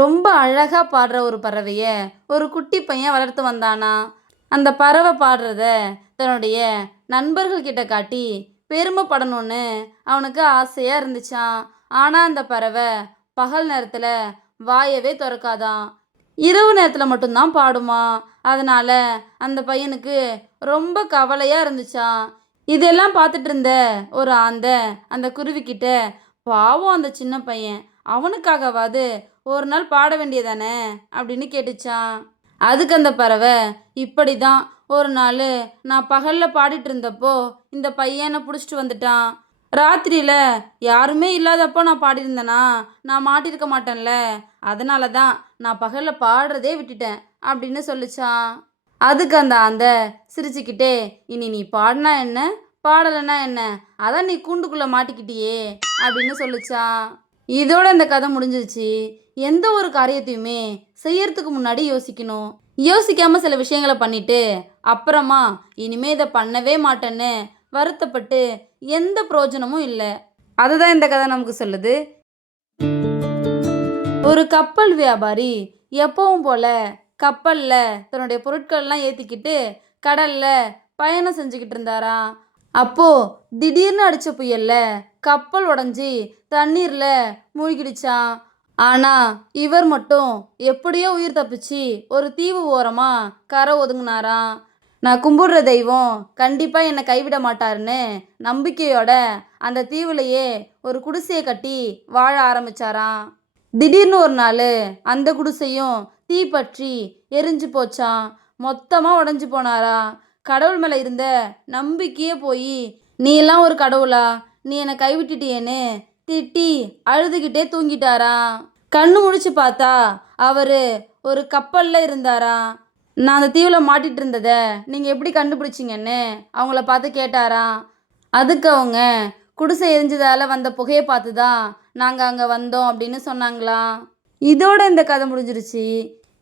ரொம்ப அழகா பாடுற ஒரு பறவைய ஒரு குட்டி பையன் வளர்த்து வந்தானா. அந்த பறவை பாடுறத தன்னுடைய நண்பர்கள் கிட்ட காட்டி பெருமைப்படணும்னு அவனுக்கு ஆசையா இருந்துச்சாம். ஆனா அந்த பறவை பகல் நேரத்துல வாயவே திறக்காதாம். இரவு நேரத்துல மட்டும்தான் பாடுமா. அதனால அந்த பையனுக்கு ரொம்ப கவலையா இருந்துச்சாம். இதெல்லாம் பார்த்துட்டு இருந்த ஒரு ஆந்தை அந்த குருவிக்கிட்ட, பாவம் அந்த சின்ன பையன், அவனுக்காகவாது ஒரு நாள் பாட வேண்டியதானே அப்படின்னு கேட்டுச்சான். அதுக்கு அந்த பறவை, இப்படி தான் ஒரு நாள் நான் பகலில் பாடிட்டு இருந்தப்போ இந்த பையனை பிடிச்சிட்டு வந்துட்டான். ராத்திரியில் யாருமே இல்லாதப்போ நான் பாடியிருந்தேனா நான் மாட்டியிருக்க மாட்டேன்ல, அதனால தான் நான் பகலில் பாடுறதே விட்டுட்டேன் அப்படின்னு சொல்லிச்சான். அதுக்கு அந்த சிரிச்சுக்கிட்டே, இனி நீ பாடினா என்ன பாடலைன்னா என்ன, அதான் நீ கூண்டுக்குள்ளே மாட்டிக்கிட்டியே அப்படின்னு சொல்லிச்சான். இதோட இந்த கதை முடிஞ்சிருச்சு. எந்த ஒரு காரியத்தையுமே செய்யறதுக்கு முன்னாடி யோசிக்கணும். யோசிக்காம சில விஷயங்களை பண்ணிட்டு அப்புறமா இனிமே இதை பண்ணவே மாட்டேன்னு வருத்தப்பட்டு எந்த பிரயோஜனமும் இல்லை. அதுதான் இந்த கதை நமக்கு சொல்லுது. ஒரு கப்பல் வியாபாரி எப்பவும் போல கப்பல்ல தன்னுடைய பொருட்கள்லாம் ஏத்திக்கிட்டு கடல்ல பயணம் செஞ்சுக்கிட்டு இருந்தாராம். அப்போ திடீர்னு அடிச்ச புயல்ல கப்பல் உடஞ்சி தண்ணீர்ல மூழ்கிடுச்சான். ஆனா இவர் மட்டும் எப்படியோ உயிர் தப்பிச்சு ஒரு தீவு ஓரமா கரை ஒதுங்கினாராம். நான் கும்பிடுற தெய்வம் கண்டிப்பா என்னை கைவிட மாட்டாருன்னு நம்பிக்கையோட அந்த தீவுலையே ஒரு குடிசையை கட்டி வாழ ஆரம்பிச்சாராம். திடீர்னு ஒரு நாள் அந்த குடிசையும் தீ பற்றி எரிஞ்சு போச்சான். மொத்தமாக உடஞ்சி போனாரா. கடவுள் மேலே இருந்த நம்பிக்கையே போய், நீ எல்லாம் ஒரு கடவுளா, நீ என்னை கைவிட்டுட்டியேன்னு திட்டி அழுதுகிட்டே தூங்கிட்டாராம். கண்ணு முழிச்சு பார்த்தா அவர் ஒரு கப்பலில் இருந்தாராம். நான் அந்த தீவில் மாட்டிகிட்டு இருந்ததை நீங்கள் எப்படி கண்டுபிடிச்சிங்கன்னு அவங்கள பார்த்து கேட்டாராம். அதுக்கு அவங்க, குடிசை எரிஞ்சதால் வந்த புகையை பார்த்து தான் நாங்கள் அங்கே வந்தோம் அப்படின்னு சொன்னாங்களாம். இதோட இந்த கதை முடிஞ்சிருச்சு.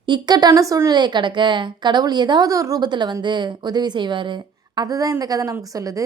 இக்கட்டான சூழ்நிலையை கடக்க கடவுள் ஏதாவது ஒரு ரூபத்தில் வந்து உதவி செய்வார். அதுதான் இந்த கதை நமக்கு சொல்லுது.